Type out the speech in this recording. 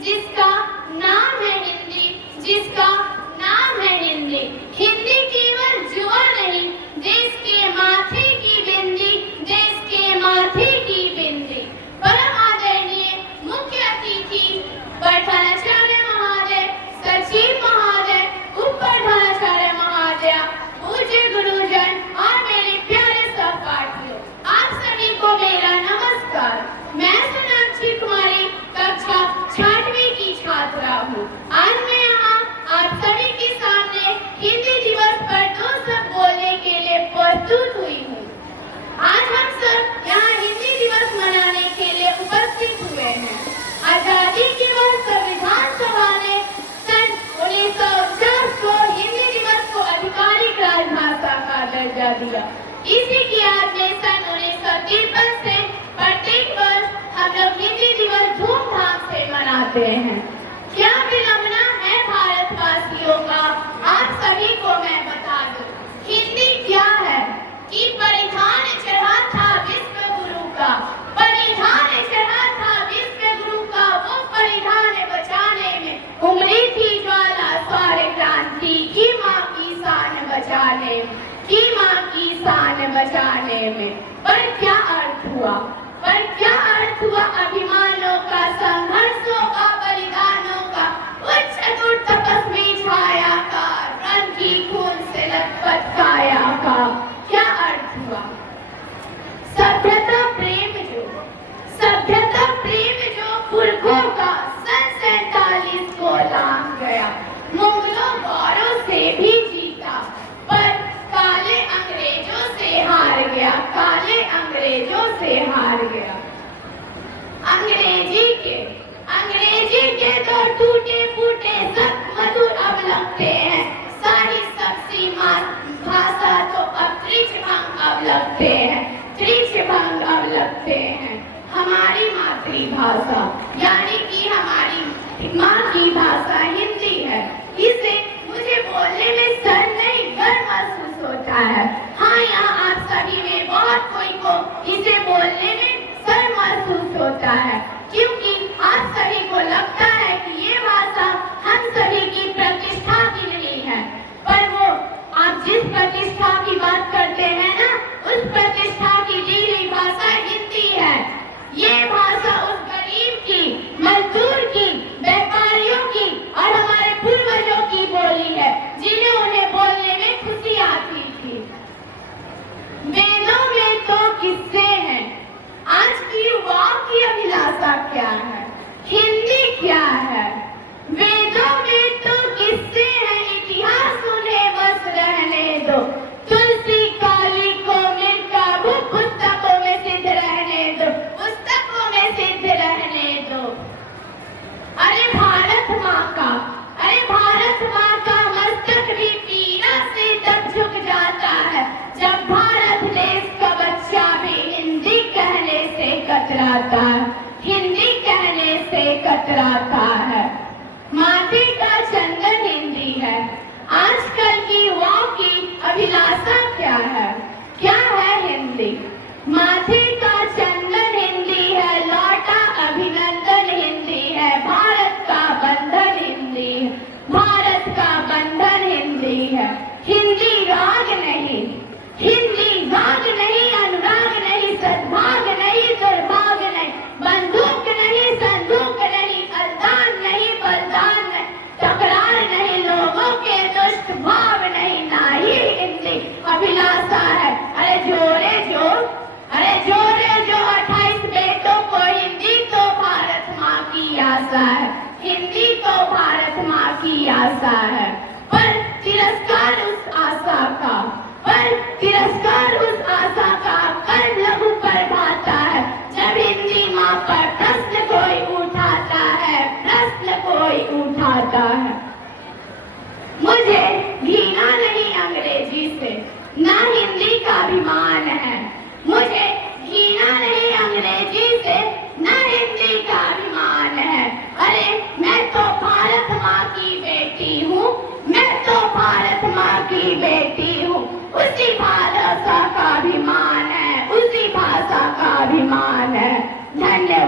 जिसका नाम है हिंदी, जिसका नाम है हिंदी। हिंदी केवल जुआ नहीं, देश के माथे की बिंदी, देश के माथे की बिंदी। परम आदरणीय मुख्य अतिथि प्रधानाचार्य महोदय, सचिव महोदय, उप प्रधानाचार्य महोदय, पूज्य गुरुजन और मेरे प्यारे सहपाठियों, आप सभी को मेरा नमस्कार। मैं सोनाक्षी कुमारी कक्षा 6वीं की छात्रा हूँ। आज मैं यहाँ आप सभी के सामने हिंदी दिवस पर 2 शब्द बोलने के लिए प्रस्तुत हुई हूँ। आज हम सब यहाँ हिंदी दिवस मनाने के लिए उपस्थित हुए हैं। आजादी के बाद संविधान सभा ने सन 1949 को हिंदी दिवस को आधिकारिक राजभाषा का दर्जा दिया। इसी की याद में सन 1953 से प्रत्येक वर्ष हम लोग हिंदी दिवस धूमधाम से मनाते हैं। क्या विलंबना है भारतवासियों का, आप सभी को मैं बता दूं। हिंदी क्या है कि परिधान चढ़ा था विश्व गुरु का, परिधान चढ़ा था विश्व गुरु का, वो परिधान बचाने में उमड़ी थी ज्वाला स्वार क्रांति की माँ की शान बचाने में, की माँ की शान बचाने में। पर क्या अर्थ हुआ, पर क्या अर्थ हुआ अभिमानों का, संघर्षों का, बलिदानों का, उच्च चतुर तपस्वी छाया का, रंग की खून से लथपथ काया का क्या अर्थ हुआ। सभ्यता प्रेम जो, सभ्यता प्रेम जो पुरखों का सन 47 को लांग गया, मुगलों गौरव से भी जीता, पर काले अंग्रेजों से हार गया, काले अंग्रेजों से हार गया। अंग्रेजी के तो टूटे फूटे सख्त मधुर अब लगते हैं, सारी सबसी भाषा तो अब त्रिभंग अब लगते हैं, त्रिभंग अब लगते हैं। हमारी मातृभाषा यानी कि हमारी माँ की भाषा हिंदी है, इसे मुझे बोलने में शर्म नहीं गर्व महसूस होता है। हाँ, यहाँ आप सभी में बहुत कोई को इसे बोलने में शर्म महसूस होता है, क्योंकि आप सभी को लगता है कि ये भाषा हम सभी की प्रतिष्ठा की नहीं है। पर वो आप जिस प्रतिष्ठा की बात करते हैं ना, उस प्रतिष्ठा की दी हुई भाषा हिंदी है। ये भाषा उस गरीब की, मजदूर की, व्यापारियों की और हमारे पूर्वजों की बोली है, जिन्हें उन्हें बोलने में खुशी आती थी। वेदों में तो किस्से हैं, आज की युवाओं की अभिलाषा क्या है, हिंदी क्या है। वेदों में तो किस्से हैं, इतिहास उन्हें बस रहने दो, तुलसी काली को मिर्का वो पुस्तकों में सिद्ध रहने दो, पुस्तकों में सिद्ध रहने दो। अरे भारत माँ का, अरे भारत माँ का मस्तक भी पीड़ा से तब झुक जाता है, जब भारत देश का बच्चा भी हिंदी कहने से कतराता है, हिंदी कहने से कतराता है। माथे का चंदन हिंदी है। आजकल की युवाओं की अभिलाषा क्या है, क्या है हिंदी। माथे का चंदन हिंदी है, लौटा अभिनंदन हिंदी है, भारत का बंधन हिंदी है, भारत का बंधन हिंदी है। हिंदी राग नहीं, हिंदी राग नहीं, अनुराग नहीं, सद्भाग नहीं, दुर्भाग नहीं, बंदूक नहीं, संदूक नहीं, अल्दान नहीं, बलिदान नहीं, टकरार नहीं, लोगों के दुष्ट भाव नहीं, ना ही हिंदी अभिलाषा है। अरे जोरे जो, अरे जोरे जो 28 बेटों को हिंदी तो भारत माँ की आशा है, हिंदी तो भारत माँ की आशा है। पर तिरस्कार उस आशा का, पर तिरस्कार उस आशा का कर लघु पर भाता है, जब हिंदी माँ पर प्रश्न कोई उठाता है, प्रश्न कोई उठाता है। मुझे घृणा नहीं अंग्रेजी से, ना हिंदी का अभिमान है। मुझे घृणा नहीं अंग्रेजी से, ना हिंदी का अभिमान है। अरे मैं तो भारत माँ की बेटी हूँ, मैं तो भारत माँ की बेटी हूँ, उसी भाषा का अभिमान है, उसी भाषा का अभिमान है। धन्यवाद।